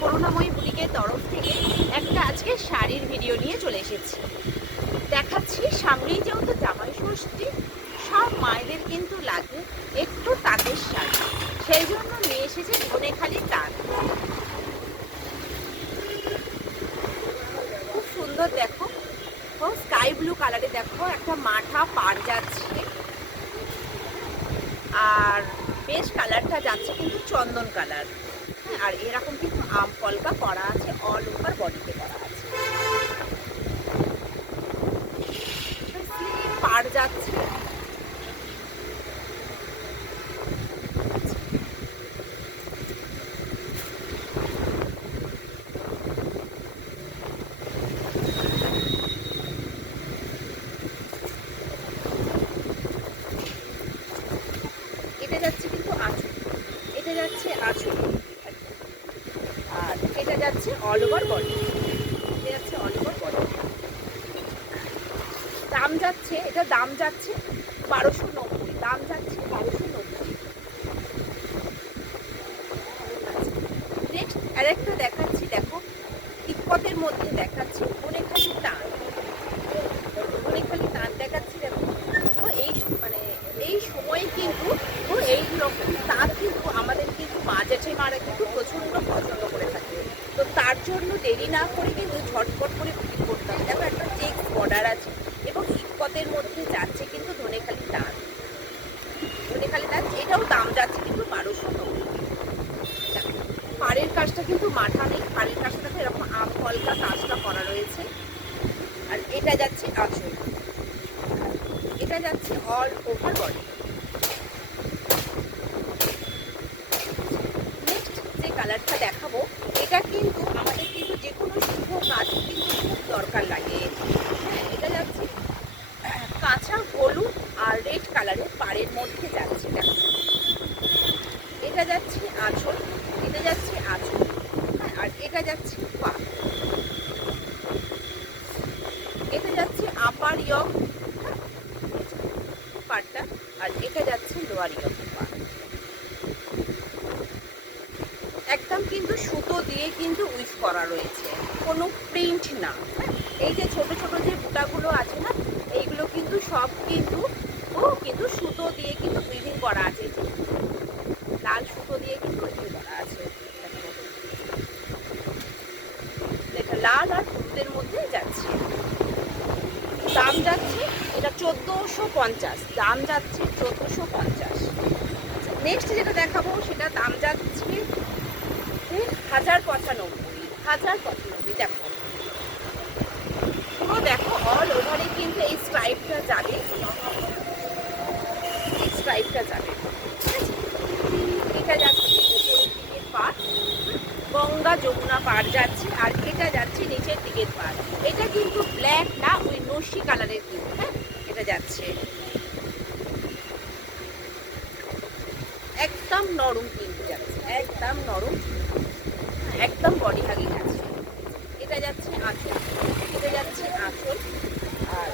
করুণাময়ী বুটিকের তরফ থেকে একটা আজকে শাড়ির ভিডিও নিয়ে চলে এসেছি। দেখাচ্ছি সামনেই যেহেতু জামাই ষষ্ঠী, সব মায়েদের কিন্তু লাগে একটু তাঁতের শাড়ি, সেই জন্য নিয়ে এসেছে ধনেখালি তাঁত। খুব সুন্দর, দেখো স্কাই ব্লু কালারে, দেখো একটা মাঠা পার যাচ্ছে, আর বেশ কালারটা যাচ্ছে কিন্তু চন্দন কালার। হ্যাঁ, আর এরকম কিন্তু আম কলকা করা আছে, অল ওভার বডিতে করা আছে, পার যাচ্ছে। এটা যাচ্ছে কিন্তু আঁচল, এটা যাচ্ছে আঁচল, আর এটা যাচ্ছে অল ওভার বডি, এটা যাচ্ছে অল ওভার বডি। দাম যাচ্ছে, এটা দাম যাচ্ছে 1290, দাম যাচ্ছে 1290। নেক্সট আরেকটা দেখাচ্ছি, দেখো তিব্বতের মধ্যে দেখাচ্ছি ধনেখালি তাঁত, ধনেখালি তাঁত দেখাচ্ছি। দেখো তো এই সময় কিন্তু এই রকম তাঁত কিন্তু আমাদের কিন্তু মা জেঠিমারা কিন্তু প্রচণ্ড পছন্দ করে থাকে। তো তার জন্য দেরি না করে কিন্তু ঝটপট করে বুকিং করতে হবে। দেখো একটা চেক্স বর্ডার আছে এবং তিব্বতের মধ্যে যাচ্ছে কিন্তু ধনেখালি তাঁত, ধনেখালি তাঁত। এটাও দাম যাচ্ছে কিন্তু 1290। পাড়ের কাজটা কিন্তু মাথা নেই, পাড়ের কাজটা দেখো এরকম আম কলকা কাজটা করা রয়েছে, আর এটা যাচ্ছে আঁচল, এটা যাচ্ছে অল ওভার বডি। নেক্সট যে কালারটা দেখাবো, এটা কিন্তু আমাদের কিন্তু যে কোনো শুভ কাজ কিন্তু খুব দরকার লাগে। হ্যাঁ, এটা যাচ্ছে কাঁচা হলুদ আর রেড কালারের পাড়ের মধ্যে যাচ্ছে। দেখো এটা যাচ্ছে আঁচল, এটা যাচ্ছে আঁচল, আর এটা যাচ্ছে পা, এটা যাচ্ছে আপার ইয়ং পাটটা, আর এটা যাচ্ছে লোয়ার ইয়ং পাট। একদম কিন্তু সুতো দিয়ে কিন্তু উইভ করা রয়েছে, কোনো প্রিন্ট না। এই যে ছোট ছোট যে বুটাগুলো আছে না, এইগুলো কিন্তু সব কিন্তু সুতো দিয়ে কিন্তু উইভিং করা আছে, লাল সুতো দিয়ে কিন্তু উইভিং করা আছে। এটা লাল আর হলুদের মধ্যে যাচ্ছে। দাম যাচ্ছে এটা 1450, দাম যাচ্ছে 1450। নেক্সট যেটা দেখাবো সেটা দাম যাচ্ছে 1095। দেখো পুরো, দেখো অল ওভারে কিন্তু এই স্ট্রাইপটা যাবে, এই স্ট্রাইপটা যাবে। এটা যাচ্ছে উপরের দিকের পার, গঙ্গা যমুনা পার যাচ্ছে, আর এটা যাচ্ছে নিচের দিকের পার। এটা কিন্তু ব্ল্যাক না, ওই নস্যি কালারের কিন্তু। হ্যাঁ, এটা যাচ্ছে একদম নরম কিন্তু যাচ্ছে, একদম নরম, একদম বডি হাগিং আছে। এটা যাচ্ছে আঁচল, এটা যাচ্ছে আঁচল, আর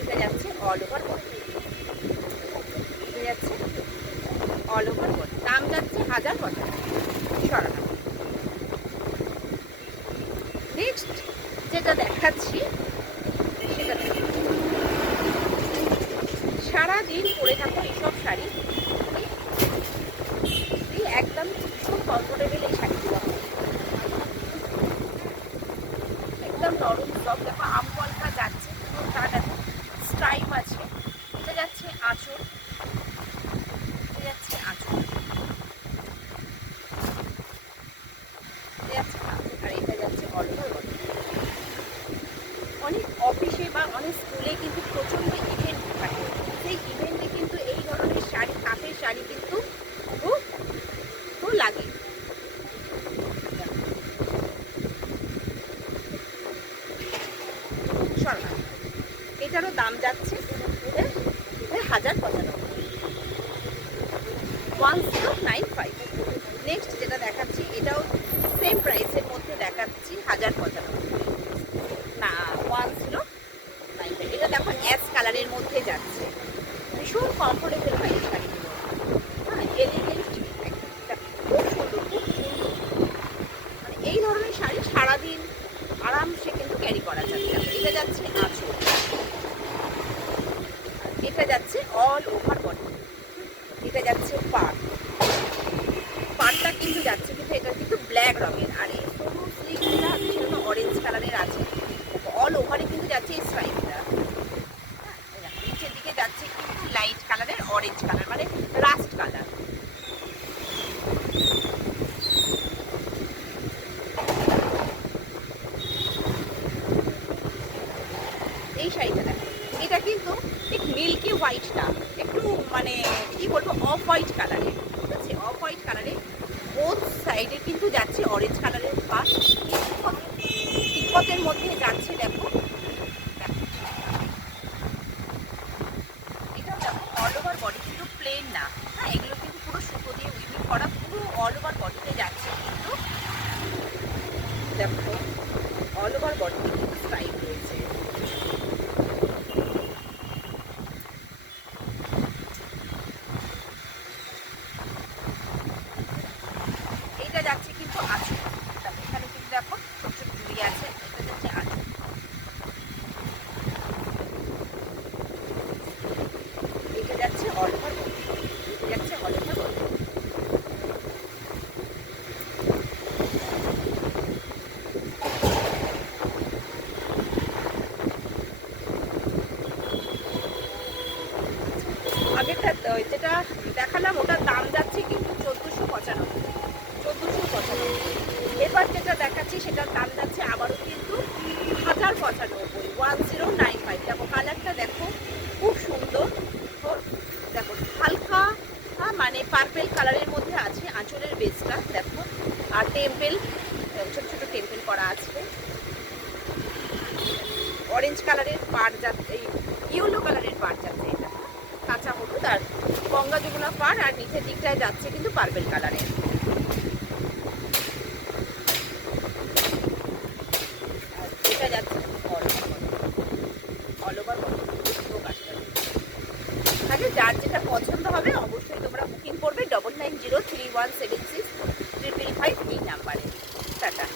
এটা যাচ্ছে অল ওভার বডি, এটা যাচ্ছে অল ওভার বডি। দাম যাচ্ছে 1095। নেক্সট যেটা দেখাচ্ছি সেটা সারাদিন পরে থাকো এইসব শাড়ি, একদম খুব কমফোর্টেবল এই শাড়িগুলো, একদম নরম সব। দেখো আম কলকা যাচ্ছে, তার দেখো স্ট্রাইপ আছে। এটা যাচ্ছে আঁচল, এটা যাচ্ছে আঁচল, এটা যাচ্ছে আঁচল, আর এটা যাচ্ছে অল ওভার বডি। অনেক অফিসে বা অনেক স্কুলে কিন্তু প্রচণ্ড ইভেন্ট থাকে, সেই ইভেন্টে কিন্তু এই ধরনের শাড়ি, তাঁতের শাড়ি কিন্তু খুব খুব লাগে। সরকার এটারও দাম যাচ্ছে 1095, 1095। নেক্সট যেটা দেখাচ্ছি এটাও সেম প্রাইসের মধ্যে দেখাচ্ছি 1095, না 1095। এটা দেখো অ্যাশ কালারের মধ্যে যাচ্ছে, ভীষণ কমফোর্টেবল হয় এই শাড়িগুলো। হ্যাঁ, এলিগেন্ট, খুব সুন্দর, খুব সুন্দর। All over body. এটা যাচ্ছে পাড়, পাড়টা কিন্তু যাচ্ছে কিন্তু এটা কিন্তু ব্ল্যাক রঙের, আর এই সরু স্লিভটা সেটা অরেঞ্জ কালারের আছে। অল ওভারে কিন্তু যাচ্ছে এই স্ট্রাইপটা। নিচের দিকে যাচ্ছে কিন্তু লাইট কালারের অরেঞ্জ কালার, মানে রাস্ট কালার। এই শাড়িটা দেখো, এটা কিন্তু ঠিক মিল্কি হোয়াইটটা একটু মানে কি বলবো অফ হোয়াইট কালারের, ঠিক আছে, অফ হোয়াইট কালারের। বোথ সাইডে কিন্তু যাচ্ছে অরেঞ্জ কালারের পাশ, তিব্বতের মধ্যে যাচ্ছে দেখো। এটাও দেখো অল ওভার বডি, কিন্তু প্লেন না, হ্যাঁ এগুলো কিন্তু পুরো সুতো দিয়ে উইভিং করা, পুরো অল ওভার বডিতে যাচ্ছে কিন্তু দেখো অল ওভার বডিতে কিন্তু স্ট্রাইপ রয়েছে। এটা যাচ্ছে কিন্তু আঁচল, এখানে কিন্তু দেখো ছোট ছোট জুড়ি আছে, এটা যাচ্ছে আঁচল। এটা যাচ্ছে অল ওভার বডি, এটা যাচ্ছে অল ওভার বডি। আগেরটা যেটা দেখালাম ওটার দাম যাচ্ছে কিন্তু 1495, 1495। এবার যেটা দেখাচ্ছি সেটার দাম যাচ্ছে আবারও কিন্তু 1095, 1095। দেখো কালারটা দেখো খুব সুন্দর, দেখো হালকা মানে পার্পেল কালারের মধ্যে আছে আঁচলের বেসটা দেখো, আর টেম্পেল ছোট ছোট টেম্পেল করা আছে। অরেঞ্জ কালারের পাড় যাচ্ছে, ইয়েলো কালারের পাড় যাচ্ছে, এটা কাঁচা হলুদ আর গঙ্গা যমুনা পাড়, আর নিচের দিকটায় যাচ্ছে কিন্তু পার্পেল কালারের। আর এটা যাচ্ছে অল ওভার আগে যার যেটা পছন্দ হবে অবশ্যই তোমরা বুকিং করবে 9903176355 এই নাম্বারে। টাটা।